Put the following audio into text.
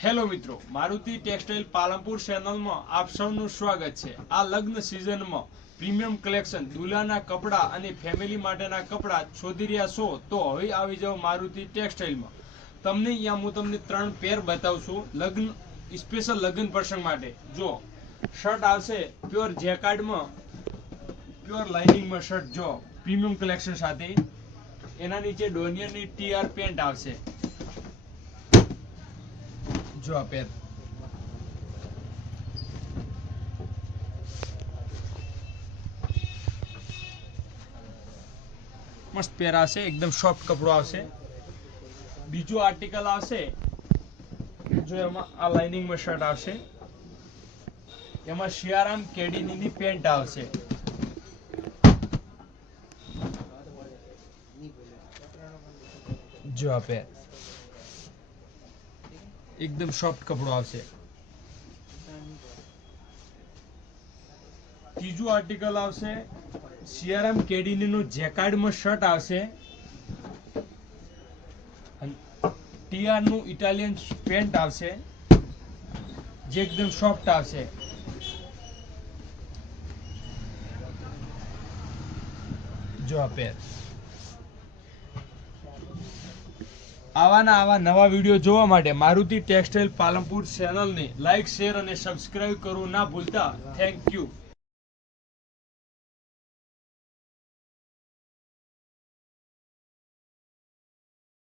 Hello મિત્રો, Maruti textile Palanpur ચેનલમાં આપ સૌનું સ્વાગત છે। આ લગ્ન સિઝનમાં પ્રીમિયમ કલેક્શન દુલ્હાના કપડા અને ફેમિલી માટેના કપડા શોધી રહ્યા છો તો હવે આવી જાઓ મારુતિ ટેક્સટાઇલમાં। તમને ત્રણ પેર બતાવું છું લગ્ન સ્પેશિયલ લગ્ન પ્રસંગ માટે। જો શર્ટ આવશે પ્યોર જેકાર્ડમાં, પ્યોર લાઇનિંગમાં શર્ટ, જો પ્રીમિયમ કલેક્શન સાથે। એના નીચે ડોનિયરની ટીઆર પેન્ટ આવશે। जो आ पेर मस्त पेर आवशे, एकदम सॉफ्ट कपड़ो आवशे। बीजो आर्टिकल आवशे जो एमां आ लाइनिंग में शर्ट आवशे, एमां सियाराम केडीनी नी पेंट आवशे। जो आ पेर एकदम सॉफ्ट कपड़ो आवशे। तीजो आर्टिकल आवशे सियाराम केडीनी नो जेकार्ड में शर्ट आवशे, टीआर नु इटालियन पेंट आवशे जे एकदम सॉफ्ट आवशे। जो आ पेर आवा नवा वीडियो जोवा माटे मारुति टेक्सटाइल पालनपुर चेनल ने लाइक शेर और सब्सक्राइब करो ना भूलता। Thank you.